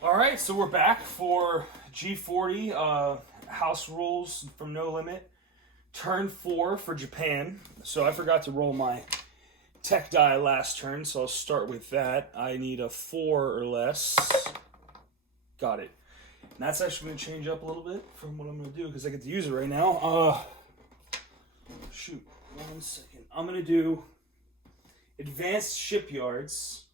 All right, so we're back for G40 House Rules from No Limit. Turn 4 for Japan. So I forgot to roll my tech die last turn, so I'll start with that. I need a 4 or less. Got it. And that's actually going to change up a little bit from what I'm going to do because I get to use it right now. Shoot, 1 second. I'm going to do Advanced Shipyards.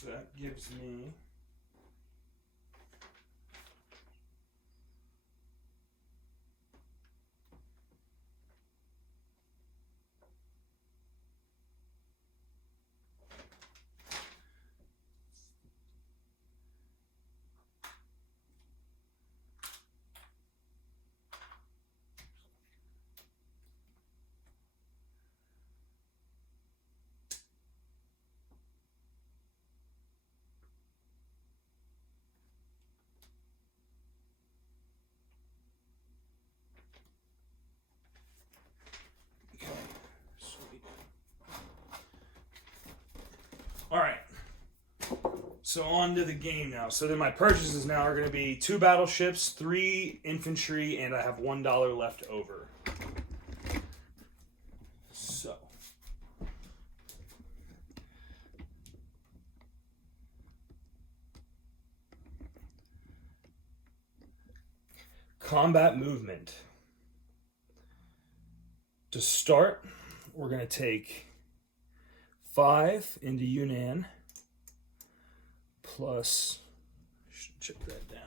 So that gives me okay. Sweet. All right. So on to the game now. So then my purchases now are going to be 2 battleships, 3 infantry, and I have $1 left over. So combat movement. To start, we're going to take 5 into Yunnan plus, should check that down.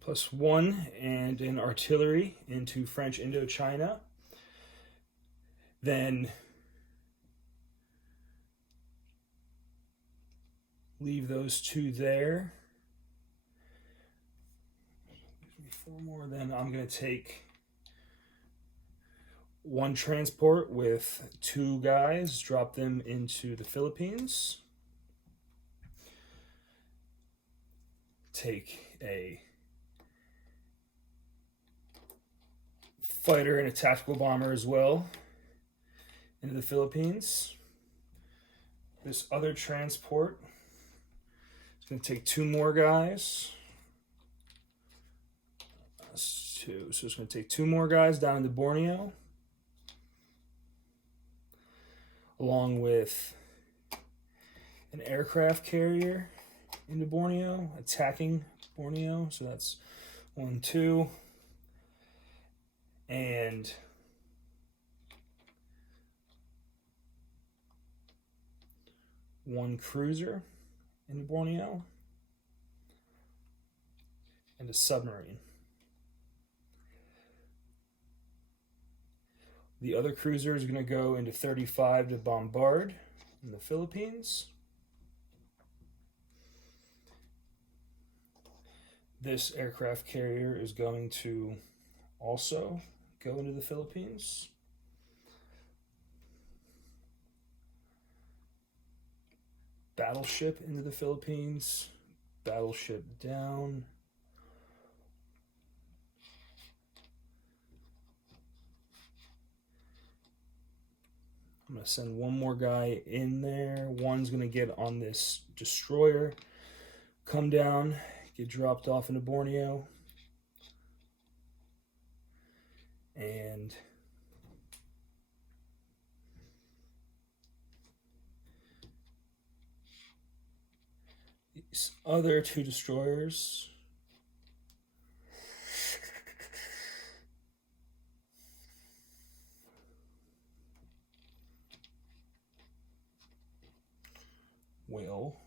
Plus 1 and an artillery into French Indochina. Then leave those 2 there. Gives me 4 more. Then I'm going to take 1 transport with 2 guys, drop them into the Philippines. Take a fighter and a tactical bomber as well into the Philippines. This other transport is going to take 2 more guys. That's 2. So it's going to take 2 more guys down into Borneo, along with an aircraft carrier into Borneo, attacking Borneo. So that's 1, 2. And one cruiser into Borneo and a submarine. The other cruiser is going to go into 35 to bombard in the Philippines. This aircraft carrier is going to also go into the Philippines. Battleship into the Philippines. Battleship down. I'm going to send 1 more guy in there. 1's going to get on this destroyer, come down, get dropped off into Borneo. And these other 2 destroyers will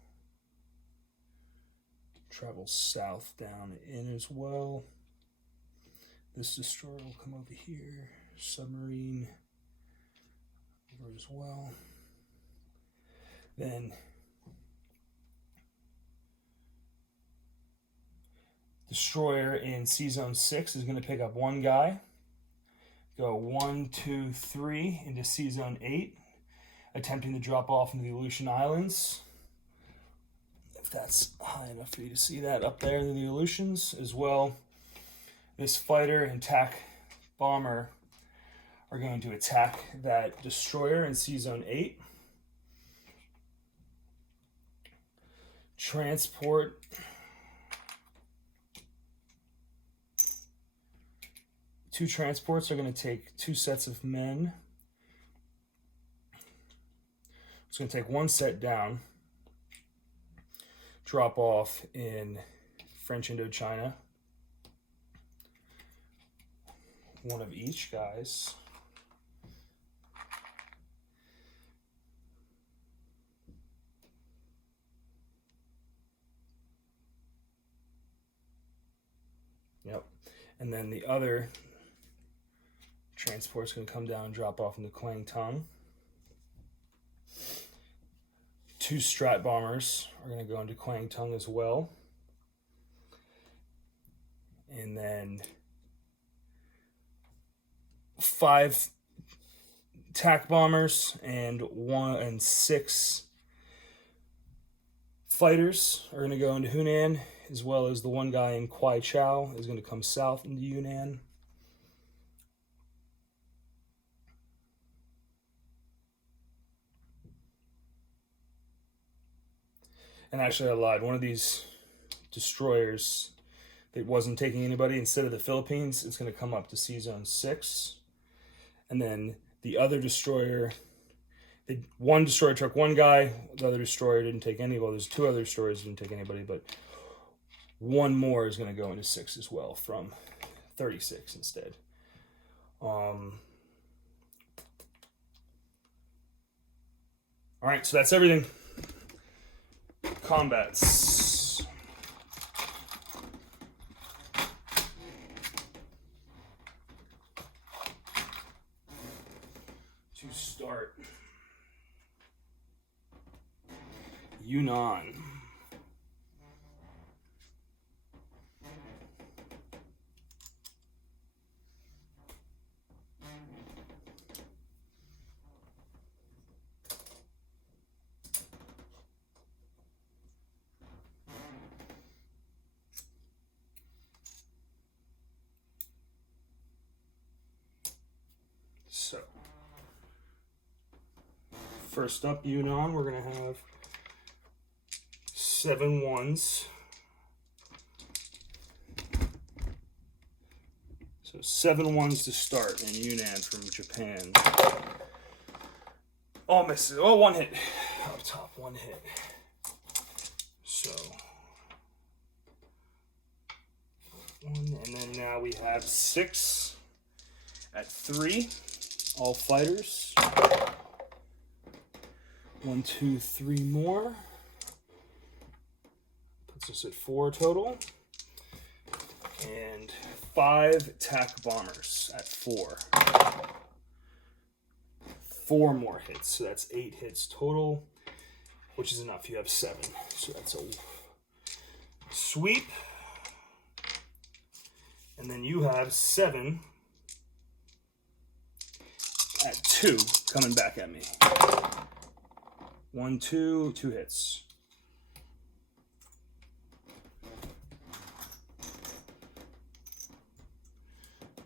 travel south down in as well. This destroyer will come over here, submarine over as well. Then destroyer in C Zone 6 is going to pick up 1 guy. go 1, 2, 3 into Sea Zone 8, attempting to drop off into the Aleutian Islands. If that's high enough for you to see that up there in the Aleutians as well. This fighter and TAC bomber are going to attack that destroyer in Sea Zone 8. Transport. Two transports are going to take 2 sets of men. It's going to take 1 set down. Drop off in French Indochina. 1 of each, guys. Yep. And then the other transport's going to come down and drop off into Kwang Tung. 2 Strat bombers are going to go into Kwang Tung as well. And then 5 TAC bombers and 6 fighters are going to go into Hunan, as well as the 1 guy in Kwai Chau is going to come south into Yunnan. And actually, I lied. One of these destroyers that wasn't taking anybody, instead of the Philippines, it's going to come up to Sea Zone 6. And then the other destroyer, one destroyer took 1 guy, the other destroyer didn't take any. Well, there's 2 other destroyers that didn't take anybody, but 1 more is going to go into 6 as well from 36 instead. All right, so that's everything. Combats. To start, Yunnan. So, first up, Yunnan, we're going to have 7 1s. So 7 1s to start in Yunnan from Japan. Oh, misses. Oh, 1 hit. Up top, 1 hit. So, 1, and then now we have 6 at 3. All fighters. 1, 2, 3 more. Puts us at 4 total. And 5 TAC bombers at 4. 4 more hits, so that's 8 hits total, which is enough. You have 7, so that's a sweep. And then you have 7 at 2 coming back at me. 1, 2, 2 hits.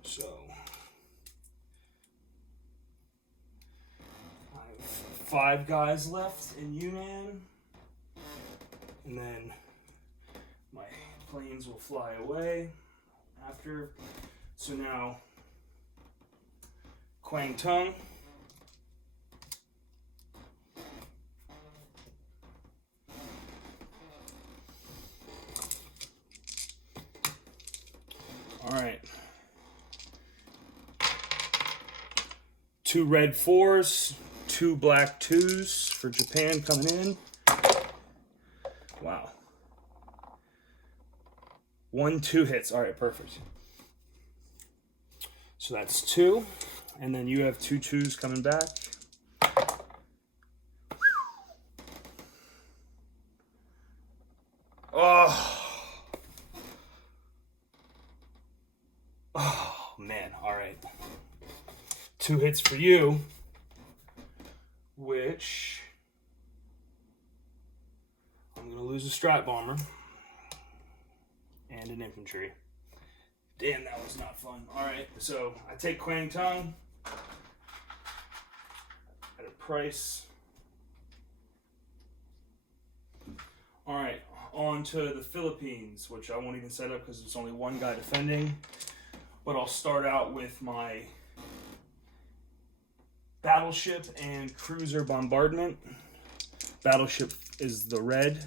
So I have 5 guys left in Yunnan, and then my planes will fly away after. So now Kwang Tung. All right. 2 red 4s, 2 black 2s for Japan coming in. Wow. 1, 2 hits. All right, perfect. So that's 2. And then you have 2 2s coming back. Oh man, all right. 2 hits for you, which I'm going to lose a strat bomber and an infantry. Damn, that was not fun. All right, so I take Kwang Tung at a price. All right, on to the Philippines, which I won't even set up because there's only one guy defending. But I'll start out with my battleship and cruiser bombardment. Battleship is the red,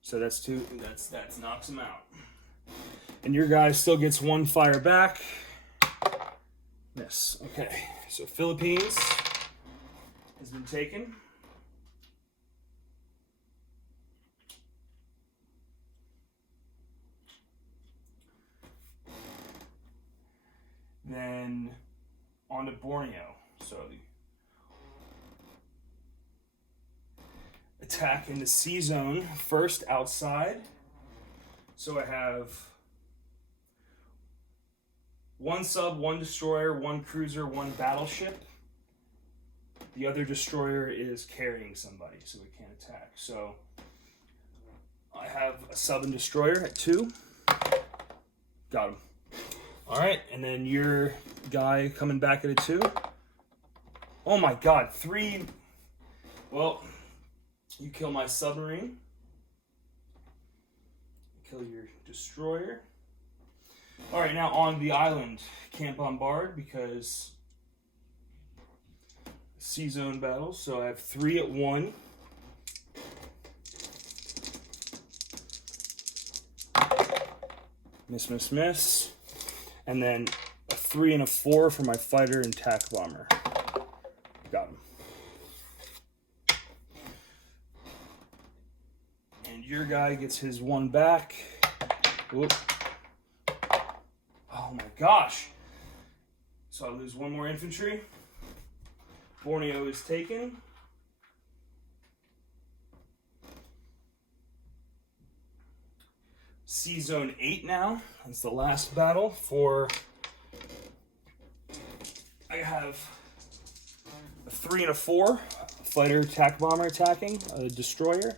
so that's 2. That knocks him out. And your guy still gets 1 fire back. Miss. Okay, so Philippines has been taken. Then on to Borneo. So the attack in the C zone first outside. So I have 1 sub, 1 destroyer, 1 cruiser, 1 battleship. The other destroyer is carrying somebody, so we can't attack. So I have a sub and destroyer at 2. Got him. All right, and then your guy coming back at a 2. Oh my God, 3. Well, you kill my submarine. Kill your destroyer. All right, now on the island, can't bombard because sea zone battles. So I have 3 at 1. Miss, miss, miss. And then a 3 and a 4 for my fighter and tack bomber. Got him. And your guy gets his 1 back. Whoop. Oh my gosh. So I lose 1 more infantry. Borneo is taken. Sea Zone 8 now. That's the last battle for... I have a 3 and a 4. Fighter, attack bomber attacking. A destroyer.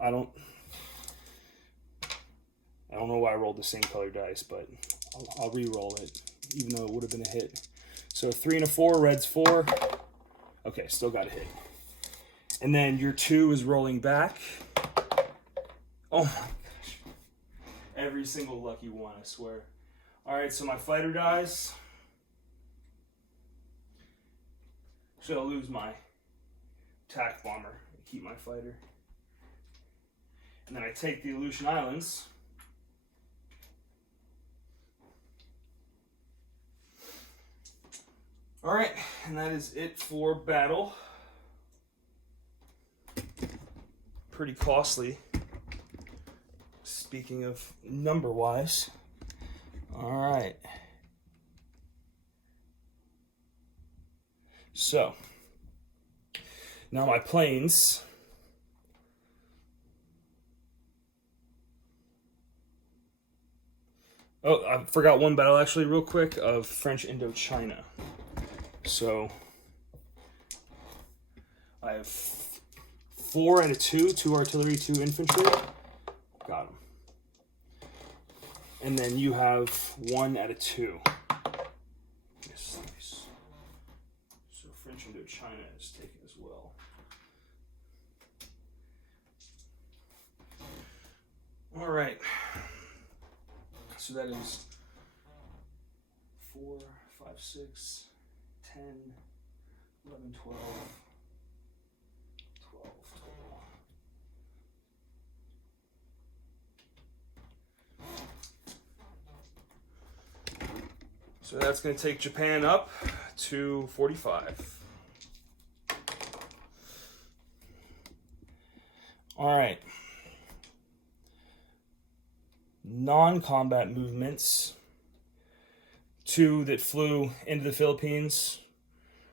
I don't know why I rolled the same color dice, but I'll re-roll it, even though it would have been a hit. So 3 and a 4, red's 4. Okay, still got a hit. And then your 2 is rolling back. Oh my gosh. Every single lucky one, I swear. Alright, so my fighter dies. So I'll lose my attack bomber and keep my fighter. And then I take the Aleutian Islands. Alright, and that is it for battle. Pretty costly. Speaking of number-wise. Alright. So, now my planes. Oh, I forgot one battle actually real quick of French Indochina. So, I have 4 and a 2, 2 artillery, 2 infantry. Got them. And then you have 1 at a 2. Yes, nice. So French Indochina is taken as well. All right. So that is 4, 5, 6, 10, 11, 12, 12 total. So that's going to take Japan up to 45. All right. Non-combat movements. 2 that flew into the Philippines.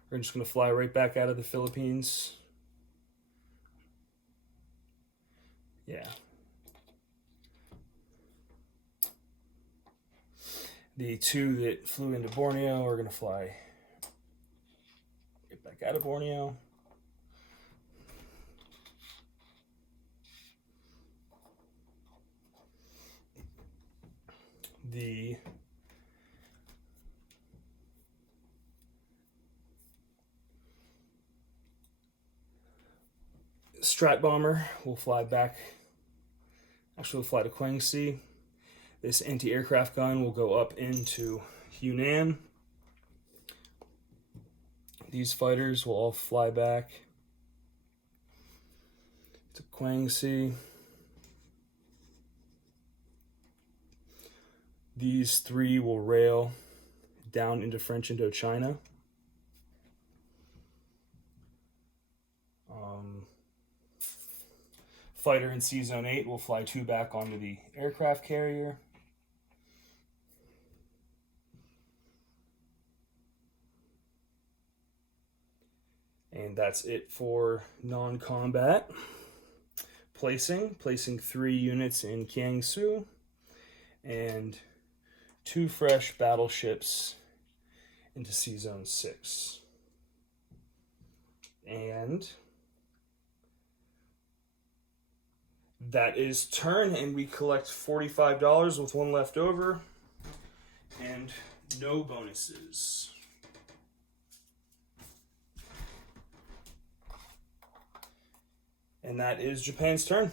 We're just going to fly right back out of the Philippines. Yeah. The 2 that flew into Borneo are going to fly get back out of Borneo. The Strat Bomber will fly back, actually will fly to Guangxi. This anti-aircraft gun will go up into Yunnan. These fighters will all fly back to Guangxi. These 3 will rail down into French Indochina. Fighter in C-Zone 8 will fly 2 back onto the aircraft carrier. And that's it for non-combat. Placing 3 units in Kiangsu and 2 fresh battleships into C-Zone 6. And that is turn, and we collect $45 with 1 left over and no bonuses. And that is Japan's turn.